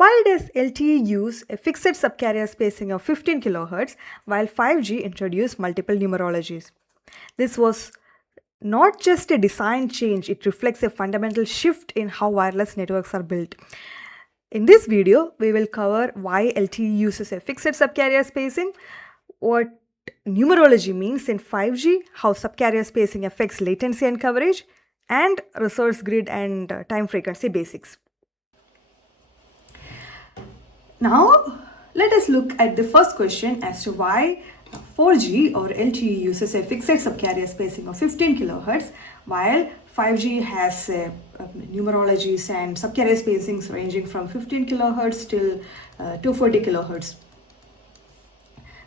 Why does LTE use a fixed subcarrier spacing of 15 kHz while 5G introduced multiple numerologies? This was not just a design change, it reflects a fundamental shift in how wireless networks are built. In this video, we will cover why LTE uses a fixed subcarrier spacing, what numerology means in 5G, how subcarrier spacing affects latency and coverage, and resource grid and time frequency basics. Now, let us look at the first question as to why 4G or LTE uses a fixed subcarrier spacing of 15 kHz while 5G has numerologies and subcarrier spacings ranging from 15 kHz till 240 kHz.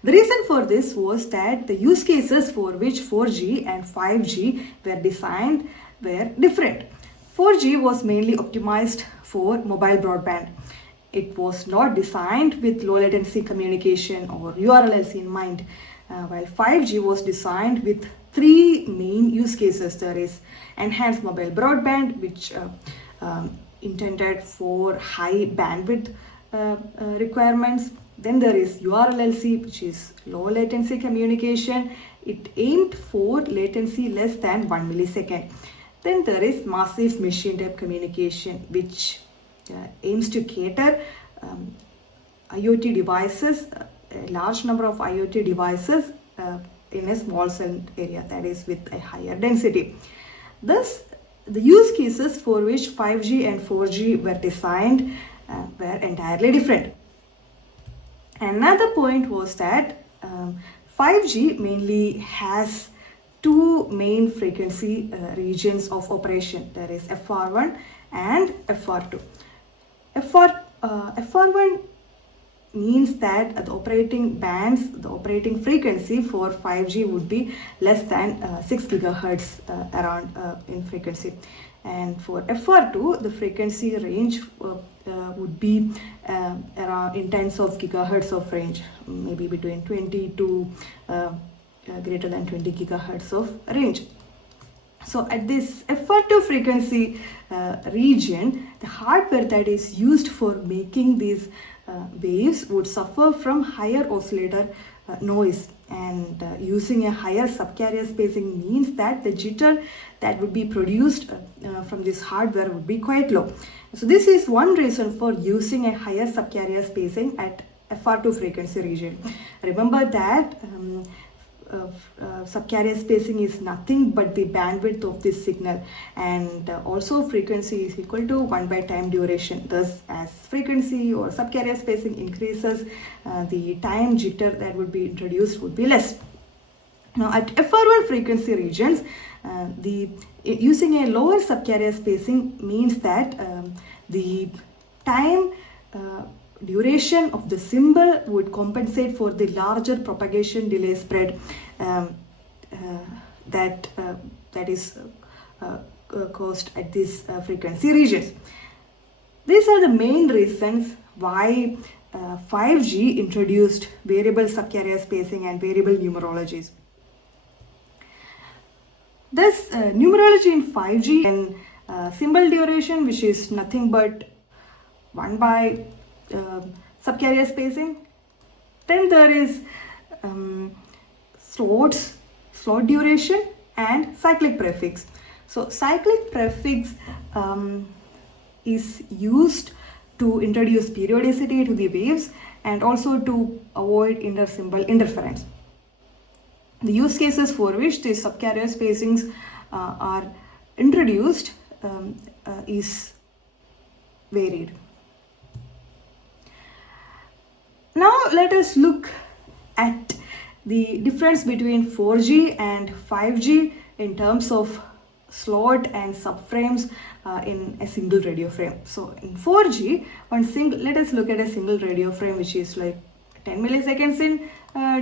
The reason for this was that the use cases for which 4G and 5G were designed were different. 4G was mainly optimized for mobile broadband. It was not designed with low latency communication or URLs in mind, while 5G was designed with three main use cases. There is enhanced mobile broadband, which intended for high bandwidth requirements. Then there is URLC, which is low latency communication. It aimed for latency less than 1 millisecond. Then there is massive machine type communication, which aims to cater IoT devices, a large number of IoT devices in a small cell area, that is with a higher density. Thus, the use cases for which 5G and 4G were designed were entirely different. Another point was that 5G mainly has two main frequency regions of operation. There is FR1 and FR2. FR1 means that the operating bands, the operating frequency for 5G would be less than 6 gigahertz around in frequency. And for FR2, the frequency range would be around in tens of gigahertz of range, maybe between 20 to greater than 20 gigahertz of range. So at this FR2 frequency region, the hardware that is used for making these waves would suffer from higher oscillator noise, and using a higher subcarrier spacing means that the jitter that would be produced from this hardware would be quite low. So this is one reason for using a higher subcarrier spacing at FR2 frequency region. Remember that subcarrier spacing is nothing but the bandwidth of this signal, and also frequency is equal to 1 by time duration. Thus, as frequency or subcarrier spacing increases, the time jitter that would be introduced would be less. Now at FR1 frequency regions, using a lower subcarrier spacing means that the time duration of the symbol would compensate for the larger propagation delay spread that is caused at these frequency regions. These are the main reasons why 5G introduced variable subcarrier spacing and variable numerologies. Thus, numerology in 5G and symbol duration, which is nothing but 1 by subcarrier spacing. Then there is slot duration and cyclic prefix. So cyclic prefix is used to introduce periodicity to the waves and also to avoid inter-symbol interference. The use cases for which the subcarrier spacings are introduced is varied. Now let us look at the difference between 4G and 5G in terms of slot and subframes in a single radio frame. So in 4G, let us look at a single radio frame which is like 10 milliseconds in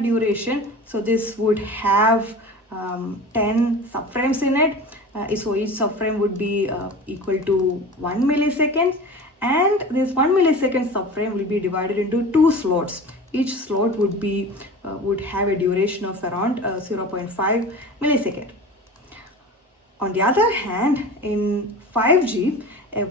duration. So this would have 10 subframes in it. So each subframe would be equal to 1 millisecond. And this 1 millisecond subframe will be divided into two slots. Each slot would have a duration of around 0.5 millisecond. On the other hand, in 5G, a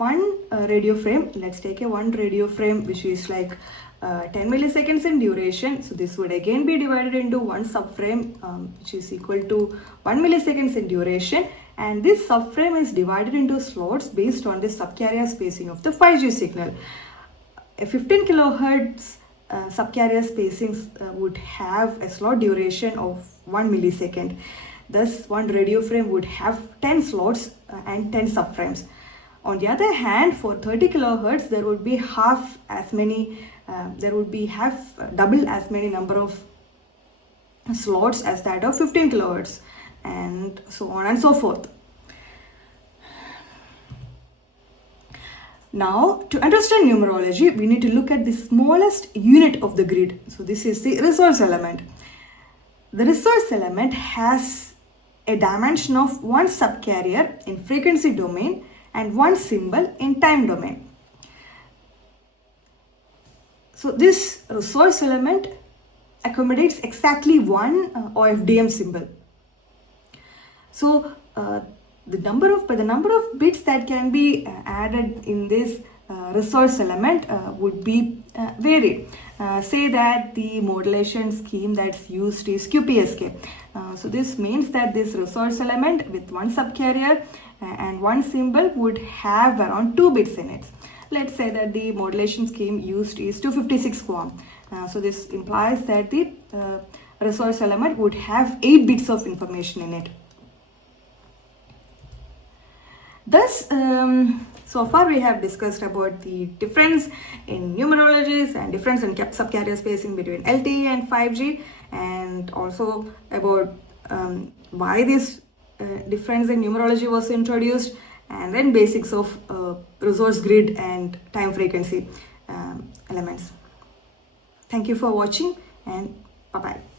one radio frame. Let's take a one radio frame which is like 10 milliseconds in duration. So this would again be divided into one subframe which is equal to 1 milliseconds in duration, and this subframe is divided into slots based on the subcarrier spacing of the 5G signal. A 15 kilohertz subcarrier spacing would have a slot duration of 1 millisecond. Thus, one radio frame would have 10 slots and 10 subframes. On the other hand, for 30 kilohertz, there would be double as many number of slots as that of 15 kilohertz, and so on and so forth. Now, to understand numerology, we need to look at the smallest unit of the grid. So this is the resource element. The resource element has a dimension of one subcarrier in frequency domain and one symbol in time domain. So this resource element accommodates exactly one OFDM symbol. So the number of bits that can be added in this resource element would be varied. Say that the modulation scheme that's used is QPSK. So this means that this resource element with one subcarrier and one symbol would have around 2 bits in it. Let's say that the modulation scheme used is 256 QAM. So this implies that the resource element would have 8 bits of information in it. Thus, so far we have discussed about the difference in numerologies and difference in subcarrier spacing between LTE and 5G, and also about why this difference in numerology was introduced, and then basics of resource grid and time frequency elements. Thank you for watching, and bye-bye.